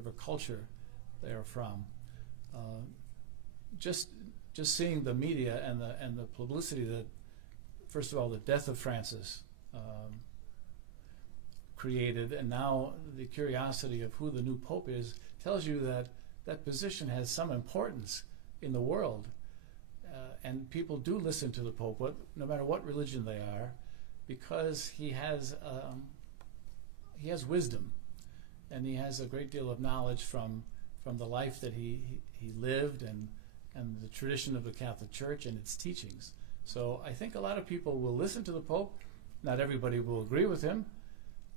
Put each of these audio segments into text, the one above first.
whatever culture they are from. Just seeing the media and the publicity that, first of all, the death of Francis created, and now the curiosity of who the new Pope is, tells you that that position has some importance in the world. And people do listen to the Pope, no matter what religion they are, because he has wisdom, and he has a great deal of knowledge from the life that he lived and the tradition of the Catholic Church and its teachings. So I think a lot of people will listen to the Pope. Not everybody will agree with him,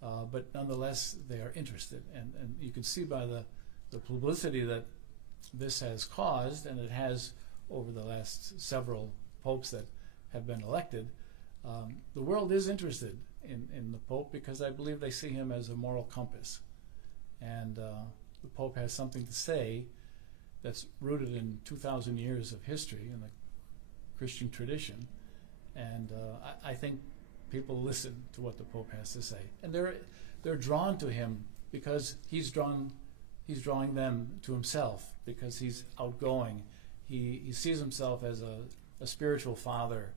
but nonetheless they are interested. And you can see by the publicity that this has caused, and it has over the last several popes that have been elected, the world is interested in the Pope, because I believe they see him as a moral compass. And the Pope has something to say that's rooted in 2,000 years of history in the Christian tradition. And I think people listen to what the Pope has to say. And they're drawn to him because he's drawing them to himself, because he's outgoing. He sees himself as a spiritual father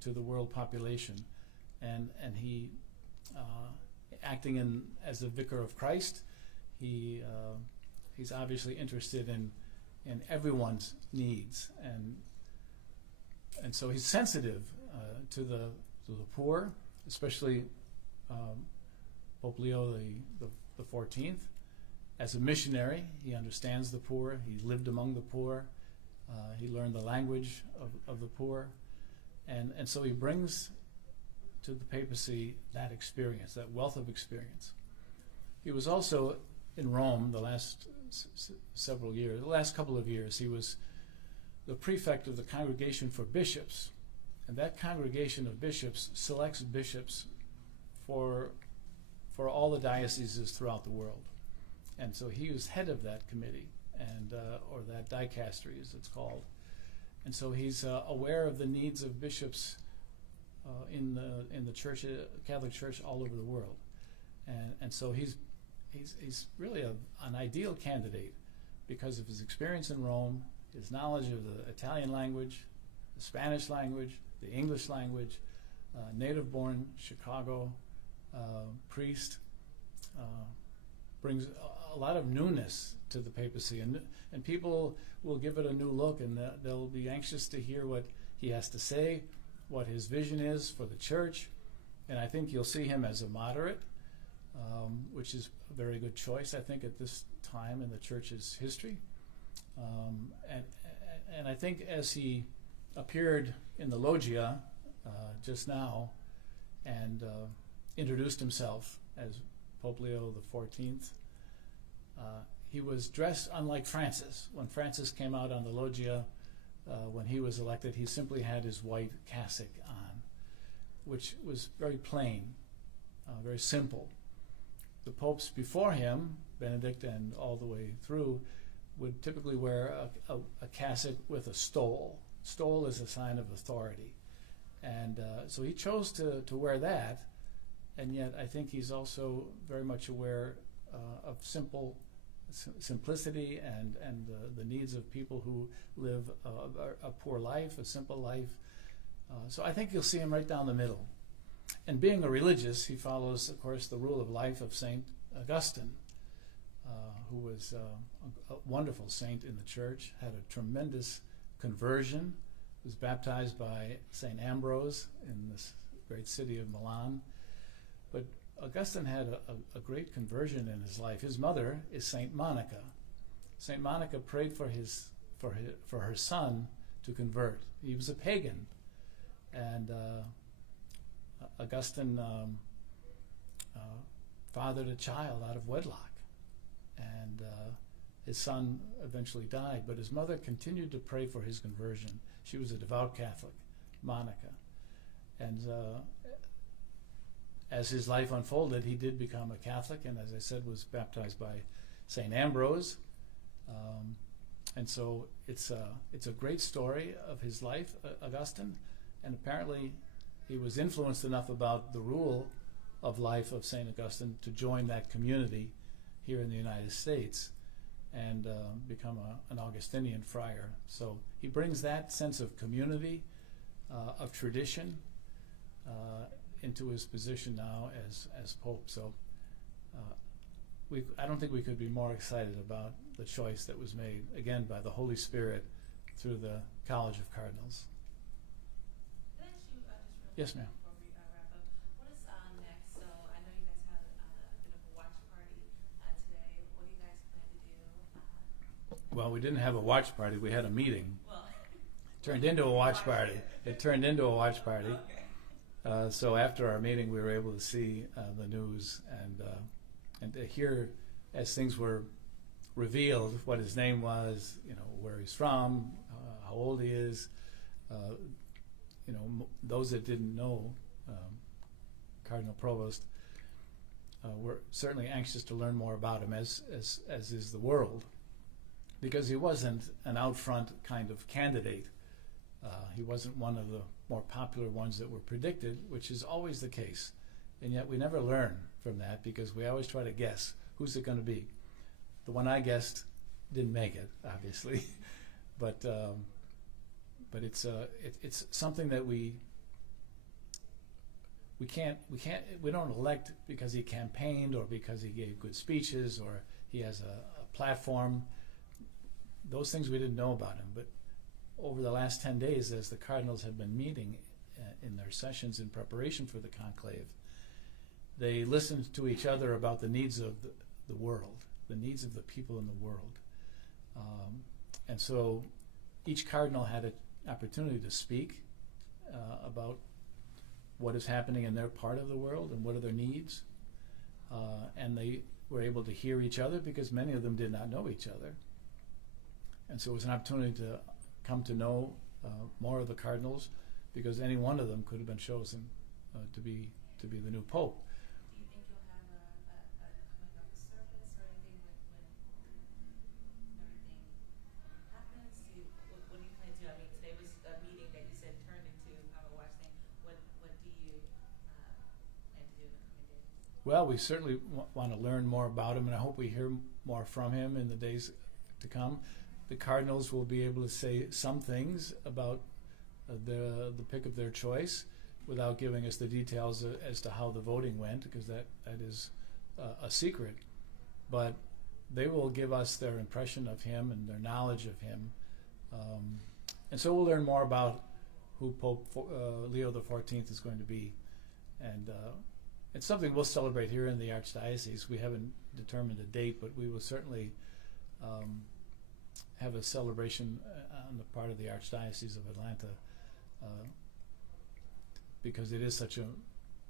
to the world population, and he acting as a vicar of Christ, he's obviously interested in everyone's needs, and so he's sensitive to the poor, especially Pope Leo the 14th. As a missionary, he understands the poor. He lived among the poor. He learned the language of the poor. And so he brings to the papacy that experience, that wealth of experience. He was also in Rome the last couple of years. He was the prefect of the Congregation for Bishops. And that congregation of bishops selects bishops for all the dioceses throughout the world. And so he was head of that committee, and or that dicastery, as it's called. And so he's aware of the needs of bishops in the church, Catholic Church, all over the world. And so he's really an ideal candidate because of his experience in Rome, his knowledge of the Italian language, the Spanish language, the English language, native-born Chicago priest, brings a lot of newness to the papacy, and people will give it a new look, and they'll be anxious to hear what he has to say, what his vision is for the church. And I think you'll see him as a moderate, which is a very good choice, I think, at this time in the church's history. And I think as he appeared in the loggia just now and introduced himself as Pope Leo XIV, he was dressed unlike Francis. When Francis came out on the loggia, when he was elected, he simply had his white cassock on, which was very plain, very simple. The popes before him, Benedict and all the way through, would typically wear a cassock with a stole. Stole is a sign of authority. And so he chose to wear that, and yet I think he's also very much aware of simplicity and the needs of people who live a poor life, a simple life. So I think you'll see him right down the middle. And being a religious, he follows, of course, the rule of life of St. Augustine, who was a wonderful saint in the church, had a tremendous conversion, was baptized by St. Ambrose in this great city of Milan. But Augustine had a great conversion in his life. His mother is St. Monica. St. Monica prayed for her son to convert. He was a pagan, and Augustine fathered a child out of wedlock, and his son eventually died, but his mother continued to pray for his conversion. She was a devout Catholic, Monica, and as his life unfolded, he did become a Catholic, and as I said, was baptized by St. Ambrose. And so it's a great story of his life, Augustine, and apparently he was influenced enough about the rule of life of St. Augustine to join that community. here in the United States and become an Augustinian friar. So he brings that sense of community, of tradition, into his position now as Pope. So I don't think we could be more excited about the choice that was made, again, by the Holy Spirit through the College of Cardinals. Can I ask you just real Yes, quick ma'am. before we wrap up? What is next? So I know you guys had a bit of a watch party today. What do you guys plan to do? Well, we didn't have a watch party. We had a meeting. Well, Turned into a watch party. It turned into a watch party. okay. So after our meeting, we were able to see the news and to hear, as things were revealed, what his name was, where he's from, how old he is. Those that didn't know Cardinal Prevost were certainly anxious to learn more about him, as is the world, because he wasn't an out front kind of candidate. He wasn't one of the more popular ones that were predicted, which is always the case. And yet we never learn from that, because we always try to guess who's it going to be. The one I guessed didn't make it, obviously, but it's something that we don't elect because he campaigned or because he gave good speeches or he has a platform. Those things we didn't know about him, but over the last 10 days, as the cardinals have been meeting in their sessions in preparation for the conclave, they listened to each other about the needs of the world, the needs of the people in the world. And so each cardinal had an opportunity to speak about what is happening in their part of the world and what are their needs. And they were able to hear each other, because many of them did not know each other. And so it was an opportunity to come to know more of the cardinals, because any one of them could have been chosen to be the new pope. Do you think you'll have a coming up service or anything when everything happens? What do you plan to do? I mean, today was a meeting that you said turned into a watch thing. What do you plan to do in the coming days? Well, we certainly want to learn more about him, and I hope we hear more from him in the days to come. The cardinals will be able to say some things about the pick of their choice without giving us the details as to how the voting went, because that is a secret. But they will give us their impression of him and their knowledge of him. And so we'll learn more about who Pope Leo XIV is going to be. And it's something we'll celebrate here in the Archdiocese. We haven't determined a date, but we will certainly have a celebration on the part of the Archdiocese of Atlanta, because it is such a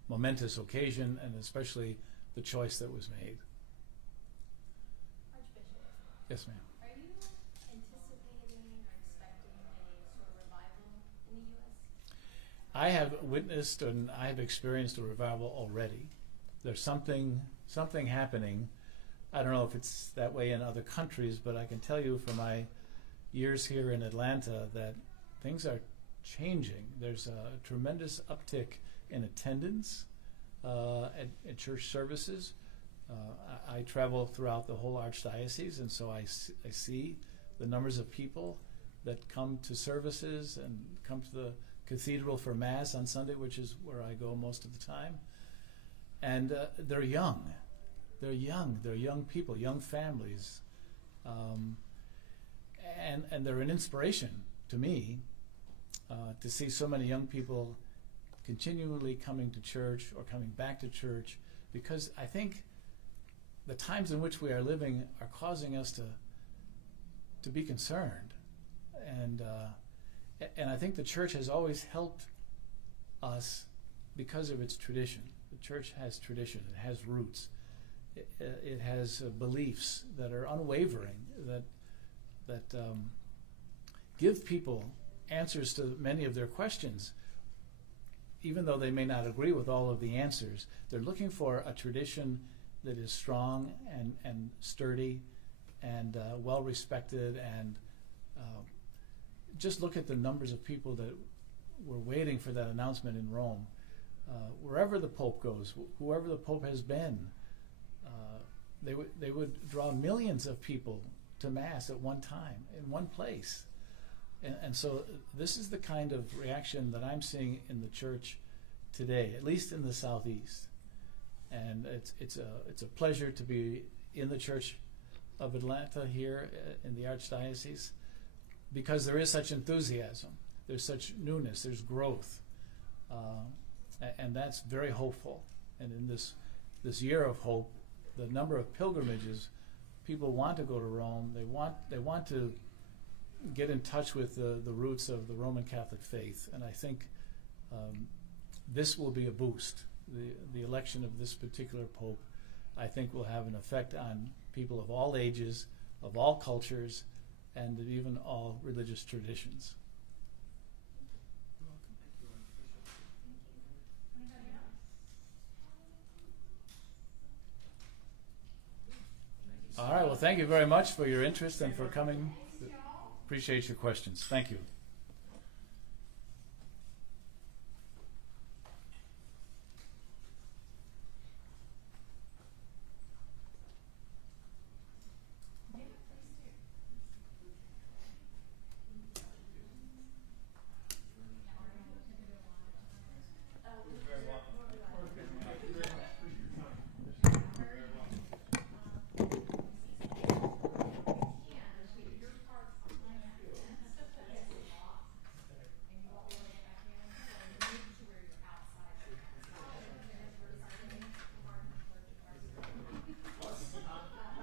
momentous occasion, and especially the choice that was made. Archbishop, Yes, ma'am. are you anticipating or expecting a sort of revival in the U.S.? I have witnessed and I have experienced a revival already. There's something happening. I don't know if it's that way in other countries, but I can tell you from my years here in Atlanta that things are changing. There's a tremendous uptick in attendance at church services. I travel throughout the whole Archdiocese, and so I see the numbers of people that come to services and come to the cathedral for Mass on Sunday, which is where I go most of the time. And they're young. They're young people, young families. And they're an inspiration to me to see so many young people continually coming to church or coming back to church, because I think the times in which we are living are causing us to be concerned. And I think the church has always helped us because of its tradition. The church has tradition, it has roots. It has beliefs that are unwavering, that give people answers to many of their questions. Even though they may not agree with all of the answers, they're looking for a tradition that is strong and sturdy and well respected. And just look at the numbers of people that were waiting for that announcement in Rome. Wherever the Pope goes, whoever the Pope has been, they would draw millions of people to Mass at one time in one place. And so this is the kind of reaction that I'm seeing in the church today, at least in the Southeast. And it's a pleasure to be in the Church of Atlanta here in the Archdiocese, because there is such enthusiasm, there's such newness, there's growth, and that's very hopeful. And in this year of hope, the number of pilgrimages, people want to go to Rome. They want to get in touch with the roots of the Roman Catholic faith, and I think this will be a boost. The election of this particular pope, I think, will have an effect on people of all ages, of all cultures, and of even all religious traditions. All right, well, thank you very much for your interest and for coming. Appreciate your questions. Thank you.